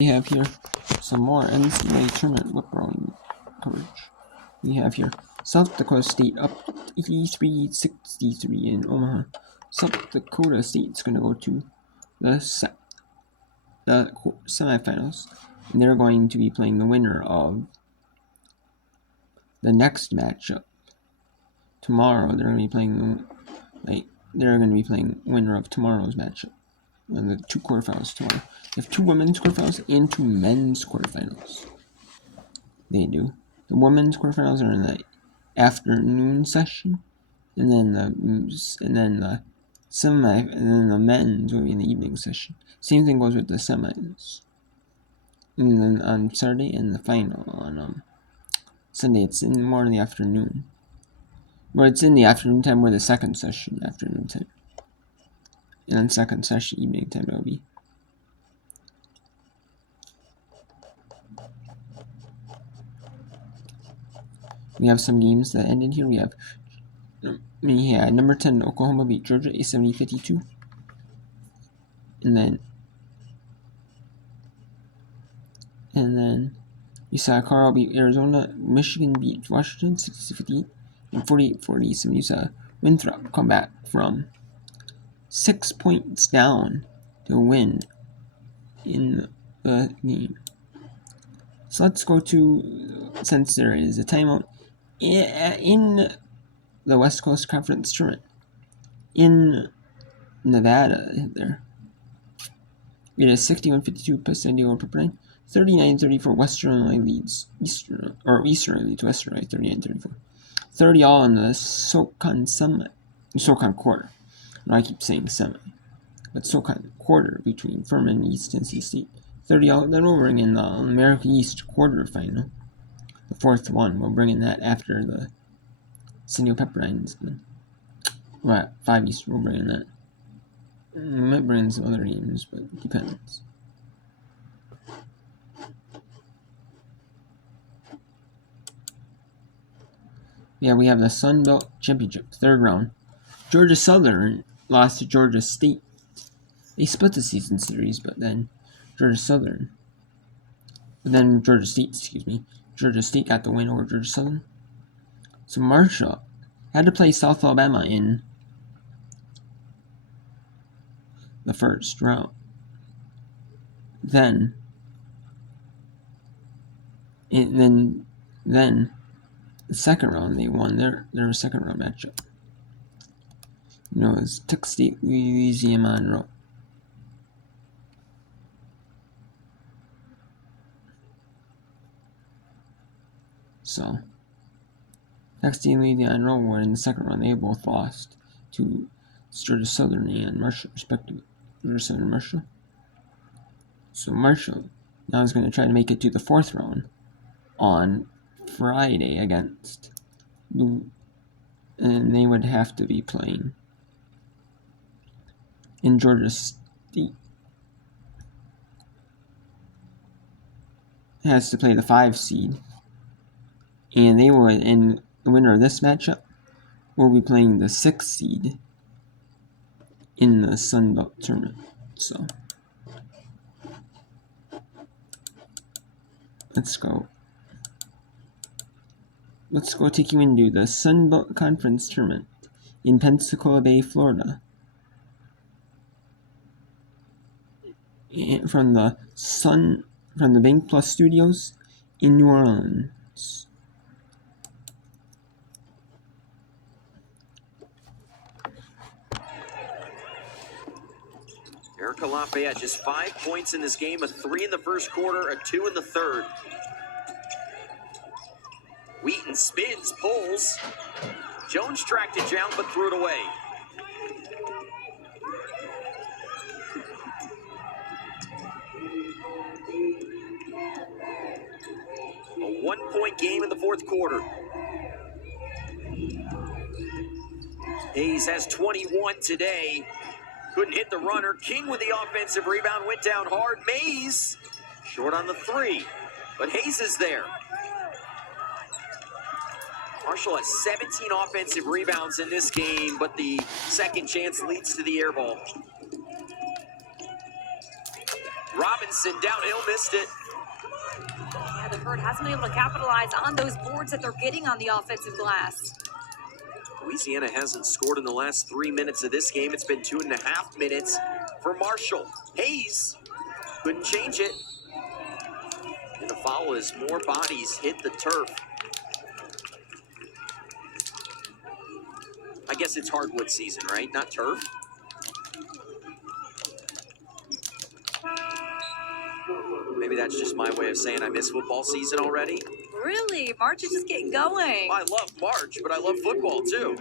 We have here some more NCAA tournament whip round coverage. We have here South Dakota State up 83-63 in Omaha. South Dakota State's going to go to the semifinals, and they're going to be playing the winner of the next matchup. Tomorrow they're going to be playing winner of tomorrow's matchup. And the two quarterfinals tomorrow. They have two women's quarterfinals and two men's quarterfinals. They do. The women's quarterfinals are in the afternoon session, and then the men's will be in the evening session. Same thing goes with the semis. And then on Saturday and the final on Sunday, it's more in the afternoon. Well, it's in the afternoon time where the second session afternoon time. And then second session evening time it will be. We have some games that ended here. We had number 10 Oklahoma beat Georgia 70-52. And then we saw Colorado beat Arizona. Michigan beat Washington 60-58 and 48-47. You saw Winthrop come back from 6 points down to win in the game. So let's go to, since there is a timeout in the West Coast Conference tournament in Nevada there. We had a 61-52 plus San Diego Pepperdine. 39-34 Western Illinois leads Eastern Illinois leads Western Illinois 39-34. 30 all in the SoCon quarter. No, I keep saying semi, but SoCon quarter between Furman and East Tennessee State. 30 all. Then we'll bring in the America East quarterfinal. The fourth one, we'll bring in that after the San Diego Pepperdines. 5 East, we'll bring in that. We might bring in some other games, but it depends. Yeah, we have the Sun Belt Championship, third round. Georgia Southern lost to Georgia State. They split the season series, but then Georgia State got the win over Georgia Southern. So Marshall had to play South Alabama in the first round. Then the second round they won their second round matchup. It was Texas State, Louisiana Monroe. So Texas State and Louisiana Monroe were in the second round. They both lost to Georgia Southern and Marshall, respectively. Georgia Southern, Marshall. So Marshall now is going to try to make it to the fourth round on Friday against and they would have to be playing in Georgia State. It has to play the 5 seed, and they would, and the winner of this matchup will be playing the 6 seed in the Sun Belt tournament. So let's go take you into the Sun Belt Conference tournament in Pensacola Bay, Florida. And from the Bank Plus Studios in New Orleans. Erica Lafayette just 5 points in this game, a 3 in the first quarter, a 2 in the third. Wheaton spins, pulls. Jones tracked it down but threw it away. A 1-point game in the fourth quarter. Hayes has 21 today. Couldn't hit the runner. King with the offensive rebound, went down hard. Mays short on the 3, but Hayes is there. Marshall has 17 offensive rebounds in this game, but the second chance leads to the air ball. Robinson downhill, missed it. Yeah, the Bird hasn't been able to capitalize on those boards that they're getting on the offensive glass. Louisiana hasn't scored in the last 3 minutes of this game. It's been 2.5 minutes for Marshall. Hayes couldn't change it. And the foul as more bodies hit the turf. I guess it's hardwood season, right? Not turf. Maybe that's just my way of saying I miss football season already. Really? March is just getting going. I love March, but I love football too.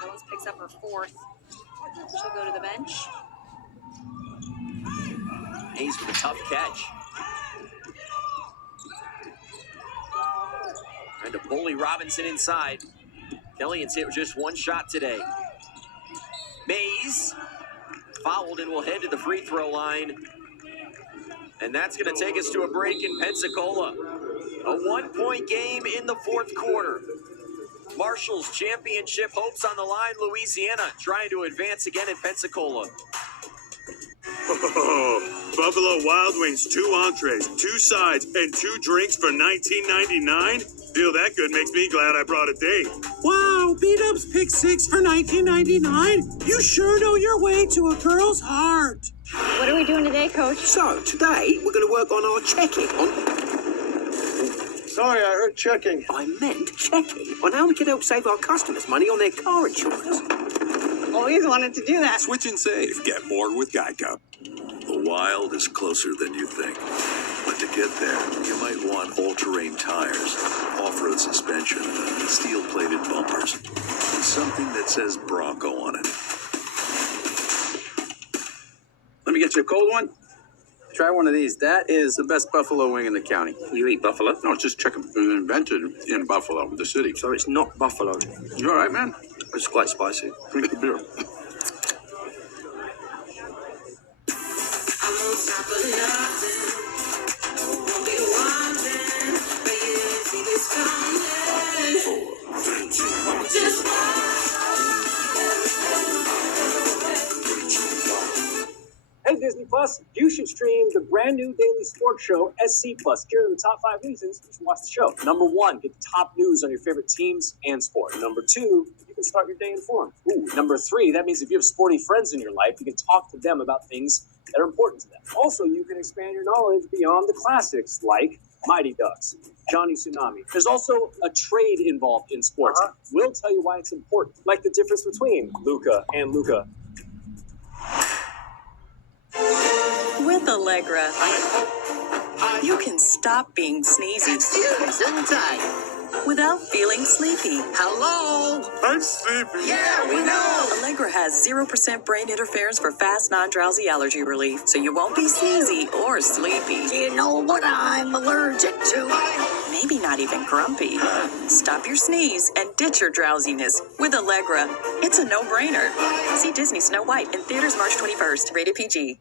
Jones picks up her fourth. She'll go to the bench. Hayes with a tough catch. Trying to bully Robinson inside. Kellyan's hit with just one shot today. Mays fouled and will head to the free throw line. And that's going to take us to a break in Pensacola. A 1-point game in the fourth quarter. Marshall's championship hopes on the line. Louisiana trying to advance again in Pensacola. Oh, Buffalo Wild Wings, 2 entrees, 2 sides, and 2 drinks for $19.99? Feel that good makes me glad I brought a date. Wow, B-Dubs pick 6 for $19.99? You sure know your way to a girl's heart. What are we doing today, Coach? So, today, we're going to work on our checking on... Sorry, I heard checking. I meant checking on how we can help save our customers money on their car insurance. Always wanted to do that. Switch and save. Get more with Geico. The wild is closer than you think. But to get there, you might want all-terrain tires, off-road suspension, steel-plated bumpers, and something that says Bronco on it. Let me get you a cold one. Try one of these. That is the best buffalo wing in the county. You eat buffalo? No, it's just chicken. It was invented in Buffalo, the city. So it's not buffalo. You all right, man? It's quite spicy. Drink the beer. Hey Disney Plus, you should stream the brand new daily sports show SC Plus. Here are the top 5 reasons you should watch the show. Number 1, get the top news on your favorite teams and sport. Number 2, you can start your day informed. Number 3, that means if you have sporty friends in your life, you can talk to them about things that are important to them. Also, you can expand your knowledge beyond the classics like Mighty Ducks, Johnny Tsunami. There's also a trade involved in sports. We'll tell you why it's important, like the difference between Luca and Luca. With Allegra, you can stop being sneezy without feeling sleepy. Hello? I'm sleepy. Yeah, we know. Allegra has 0% brain interference for fast, non-drowsy allergy relief, so you won't be sneezy or sleepy. Do you know what I'm allergic to? Maybe not even grumpy. Stop your sneeze and ditch your drowsiness with Allegra. It's a no-brainer. See Disney Snow White in theaters March 21st. Rated PG.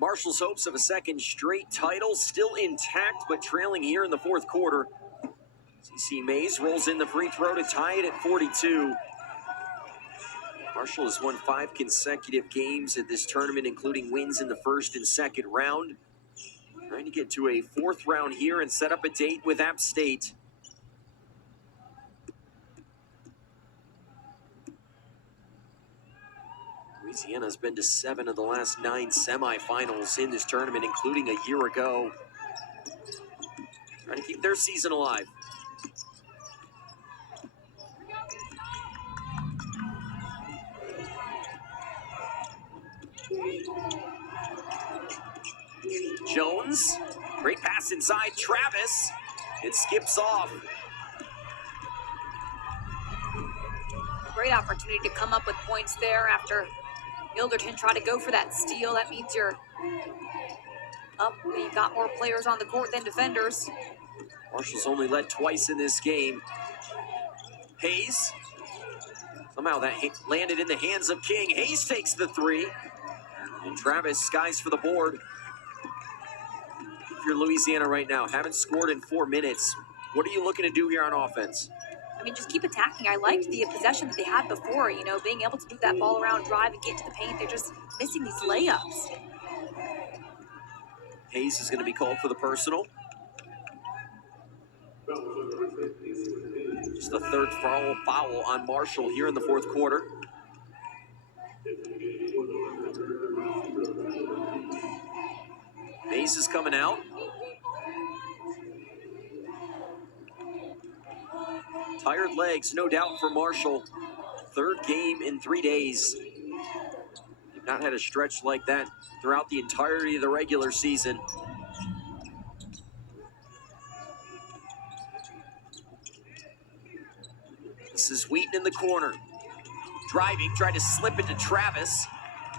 Marshall's hopes of a second straight title still intact, but trailing here in the fourth quarter. CC Mays rolls in the free throw to tie it at 42. Marshall has won 5 consecutive games at this tournament, including wins in the first and second round. Trying to get to a 4th round here and set up a date with App State. Louisiana's been to 7 of the last 9 semifinals in this tournament, including a year ago. Trying to keep their season alive. Jones, great pass inside Travis. It skips off. Great opportunity to come up with points there after Ilderton tried to go for that steal. That means you're up when you got more players on the court than defenders. Marshall's only led twice in this game. Hayes. Somehow that landed in the hands of King. Hayes takes the three. And Travis skies for the board. If you're Louisiana right now, haven't scored in 4 minutes. What are you looking to do here on offense? I mean, just keep attacking. I liked the possession that they had before, you know, being able to do that ball around drive and get to the paint. They're just missing these layups. Hayes is going to be called for the personal. Just the third foul on Marshall here in the fourth quarter. Hayes is coming out. Tired legs, no doubt, for Marshall. Third game in 3 days. They've not had a stretch like that throughout the entirety of the regular season. This is Wheaton in the corner. Driving, tried to slip it to Travis.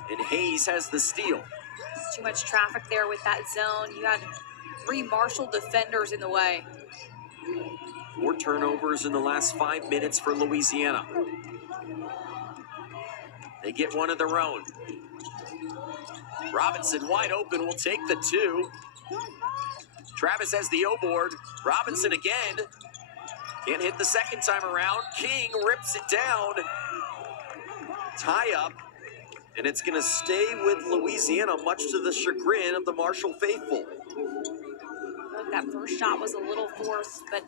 And Hayes has the steal. Too much traffic there with that zone. You had 3 Marshall defenders in the way. 4 turnovers in the last 5 minutes for Louisiana. They get one of their own. Robinson wide open will take the 2. Travis has the O board. Robinson again. Can't hit the second time around. King rips it down. Tie up. And it's going to stay with Louisiana, much to the chagrin of the Marshall faithful. I think that first shot was a little forced, but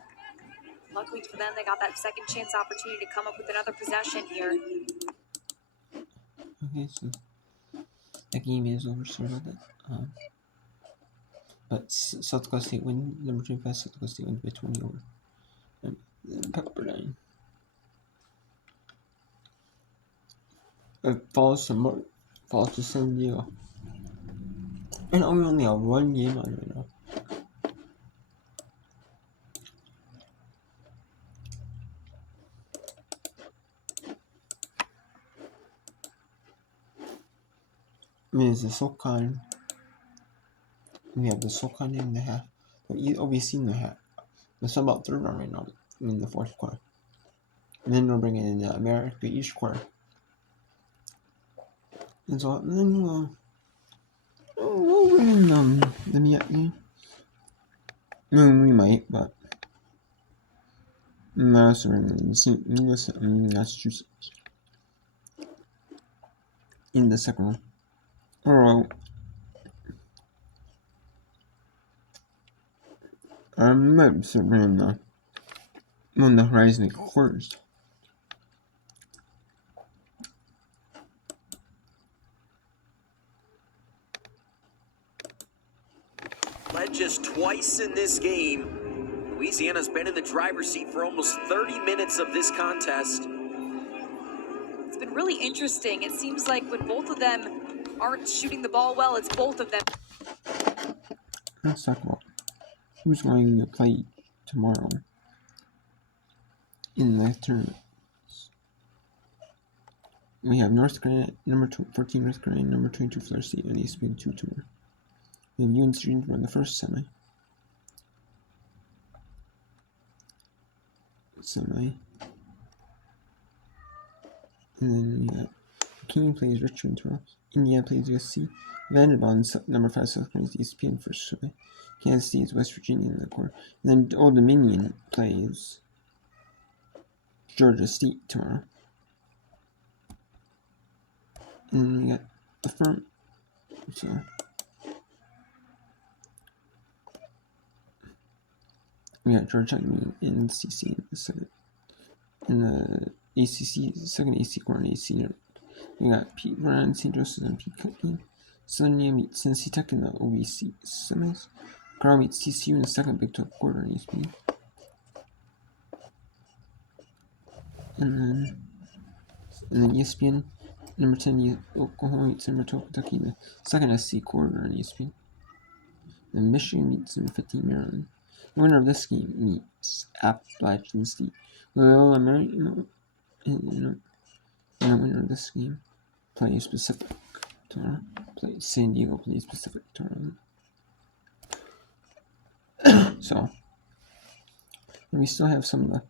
luckily for them, they got that second chance opportunity to come up with another possession here. Okay, so that game is over. Sorry about that. But South Dakota State win. Number 25, South Dakota State wins by 20 over Pepperdine. It falls to San Diego. And we only have 1 game on right now. I mean, it's the SoCon. We have the SoCon in the half. OVC in the half. It's about third round right now in the fourth quarter. And then we're bringing in the America East quarter. And so, and then we'll bring in the MEAC game. We might, but that's in Massachusetts in the second one. Or I might bring in on the Horizon quarters. Led just twice in this game. Louisiana's been in the driver's seat for almost 30 minutes of this contest. It's been really interesting. It seems like when both of them aren't shooting the ball well, it's both of them. Let's talk about who's going to play tomorrow in the tournament. We have North Carolina, number 14 North Carolina, number 22 Florida State, and ESPN 2 tomorrow. We have UNC Greensboro in the first semi. And then we have King plays Richmond tomorrow. Indiana plays USC. Vanderbilt, number 5 South Carolina, ESPN first semi. Kansas State is West Virginia in the quarter. And then Old Dominion plays Georgia State tomorrow. And then we got the firm. So we got Georgia and NCC in the second. In the ACC, the second AC corner, AC. We got Pete Brown, St. Joseph, and Pete Cutting. Sunday meets Tennessee Tech in the OVC semis. Carl meets TCU in the second Big 12 quarter in ESPN. And then ESPN Number 10, Oklahoma meets number 12, Kentucky, the second SC quarter on ESPN. Then Michigan meets number 15, Maryland. The winner of this game meets Appalachian State. Well, the winner of this game plays Pacific tomorrow. Plays San Diego, plays Pacific tomorrow. So, and we still have some of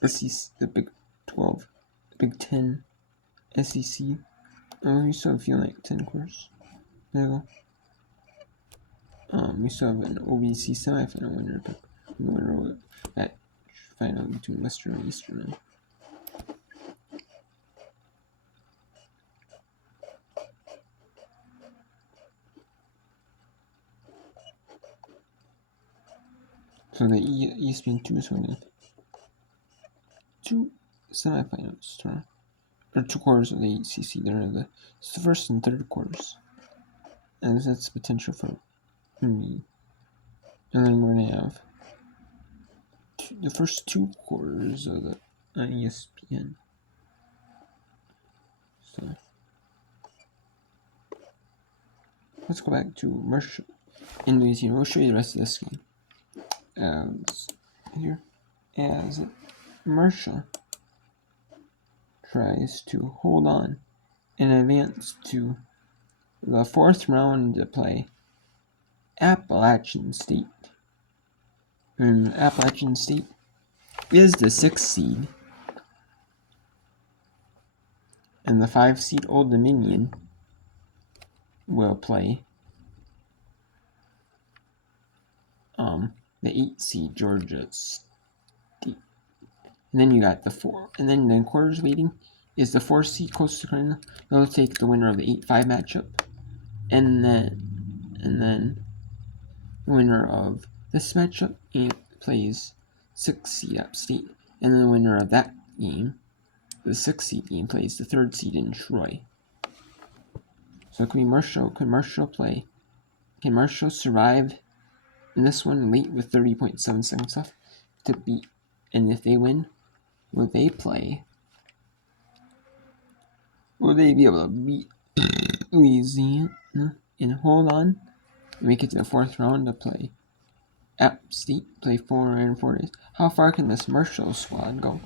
the SEC, the Big 12, the Big 10, SEC. We still have a few like 10 quarters. There you go. We still have an OVC semifinal winner, but the winner of that final between Western and Eastern. So the ESPN 2 is only 2 semifinals, or 2 quarters of the ACC. It's the first and third quarters, and that's potential for me. And then we're gonna have the first 2 quarters of the on ESPN. So let's go back to Marshall in Louisiana. We'll show you the rest of this game. As Marshall tries to hold on and advance to the 4th round to play Appalachian State. And Appalachian State is the 6th seed, and the 5 seed Old Dominion will play the 8 seed Georgia State. And then you got the 4, and then the quarters waiting is the 4 seed Coastal Carolina. They'll take the winner of the 8-5 matchup, and then the winner of this matchup plays 6 seed App State, and then the winner of that game, the 6 seed game, plays the 3rd seed in Troy. So it could be Marshall. Can Marshall survive in this one late with 30.7 seconds left to beat? And if they win, will they be able to beat Louisiana and hold on and make it to the 4th round to play App State, play 4 in 4 days? How far can this Marshall squad go?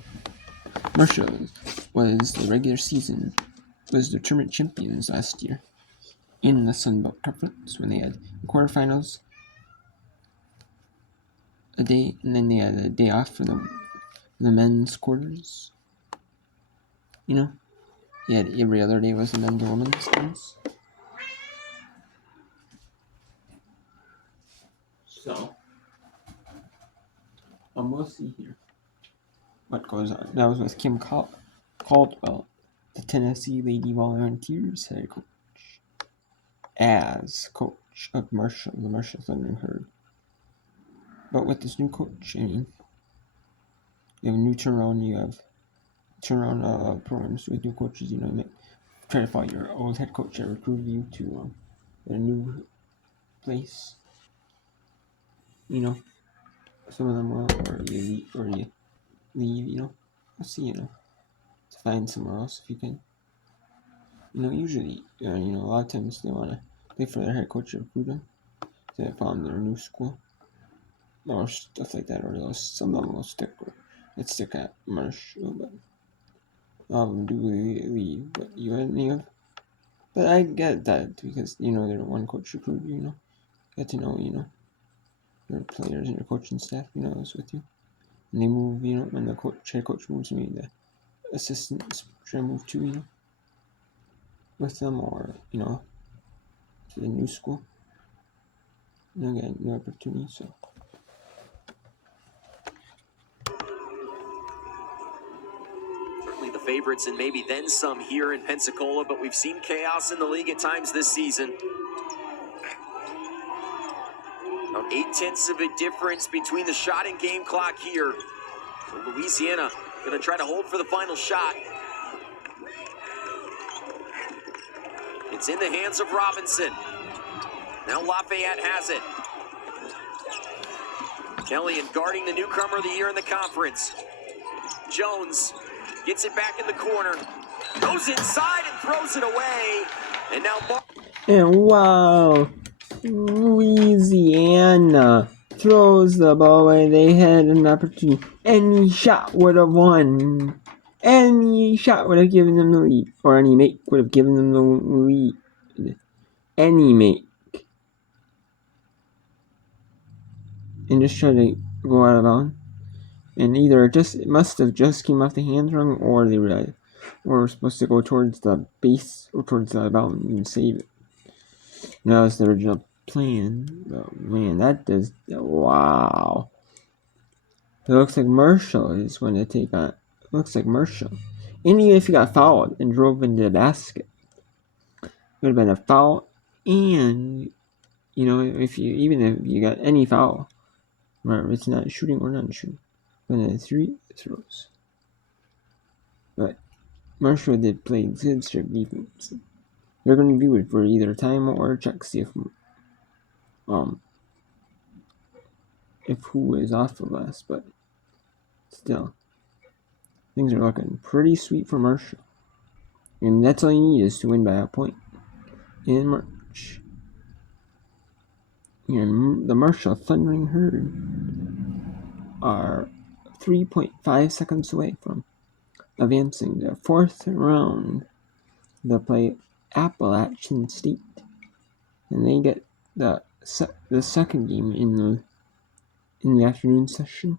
Marshall was the tournament champions last year in the Sun Belt Conference when they had the quarterfinals a day, and then they had a day off for the men's quarters. Every other day was the men's and women's games. So, we'll see here what goes on. That was with Kim Caldwell, the Tennessee Lady Volunteers head coach, as coach of the Marshall Thundering Herd. But with this new coach, you have a new turnaround. You have turnaround programs with new coaches. Try to follow your old head coach that recruited you to a new place. Some of them will, or you leave. We'll see. To find somewhere else if you can. Usually, a lot of times they want to play for their head coach or recruit them to find their new school or stuff like that, or some of them will stick at Marshall, but a lot of them do leave. But you had any of? But I get that because they're one coach recruit. Get to know your players and your coaching staff. Is with you, and they move. When the head coach moves, maybe the assistants try to move too. With them, or to the new school. Get new opportunity. So. Certainly the favorites and maybe then some here in Pensacola, but we've seen chaos in the league at times this season. About 0.8 of a difference between the shot and game clock here. So Louisiana going to try to hold for the final shot. It's in the hands of Robinson. Now Lafayette has it. Kelly guarding the newcomer of the year in the conference. Jones gets it back in the corner. Goes inside and throws it away. And now And wow, Louisiana throws the ball away. They had an opportunity. Any shot would have won. Any shot would have given them the lead. Or any make would have given them the lead. Any make. And just try to go out of bounds. And either it must have just came off the hands wrong, or they were supposed to go towards the base or towards the bound and save it. And that was the original plan. Oh man, that does wow. It looks like Marshall is going to take on. It looks like Marshall. And even if he got fouled and drove into the basket, it would have been a foul. And if you got any foul, remember it's not shooting or not shooting. But 3 throws. But Marshall did play good strip defense. They're going to be good for either time or check, see if who is off the last, but still, things are looking pretty sweet for Marshall. And that's all you need is to win by a point in March. And the Marshall Thundering Herd are 3.5 seconds away from advancing to the 4th round. They'll play Appalachian State, and they get the second game in the afternoon session.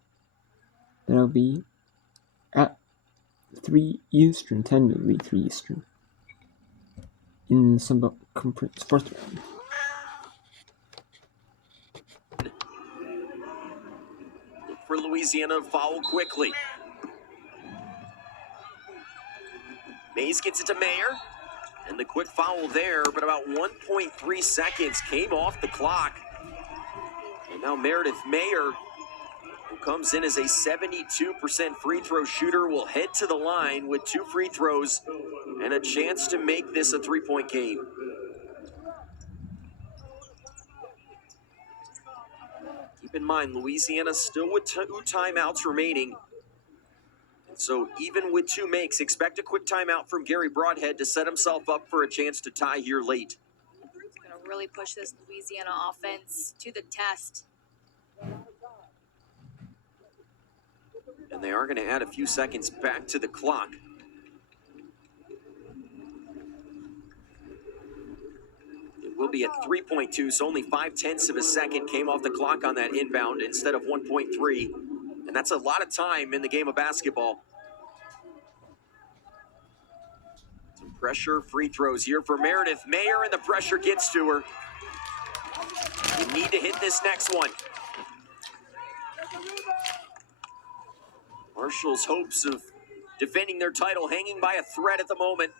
That'll be at 3 Eastern, tentatively 3 Eastern, in the Sun Belt Conference 4th round. for Louisiana to foul quickly. Mays gets it to Mayer. And the quick foul there, but about 1.3 seconds came off the clock. And now Meredith Mayer, who comes in as a 72% free throw shooter, will head to the line with 2 free throws and a chance to make this a 3-point game. Keep in mind, Louisiana still with 2 timeouts remaining. And so even with 2 makes, expect a quick timeout from Gary Broadhead to set himself up for a chance to tie here late. Going to really push this Louisiana offense to the test. And they are going to add a few seconds back to the clock. It will be at 3.2, so only 0.5 of a second came off the clock on that inbound instead of 1.3. And that's a lot of time in the game of basketball. Some pressure free throws here for Meredith Mayer, and the pressure gets to her. You need to hit this next one. Marshall's hopes of defending their title hanging by a thread at the moment.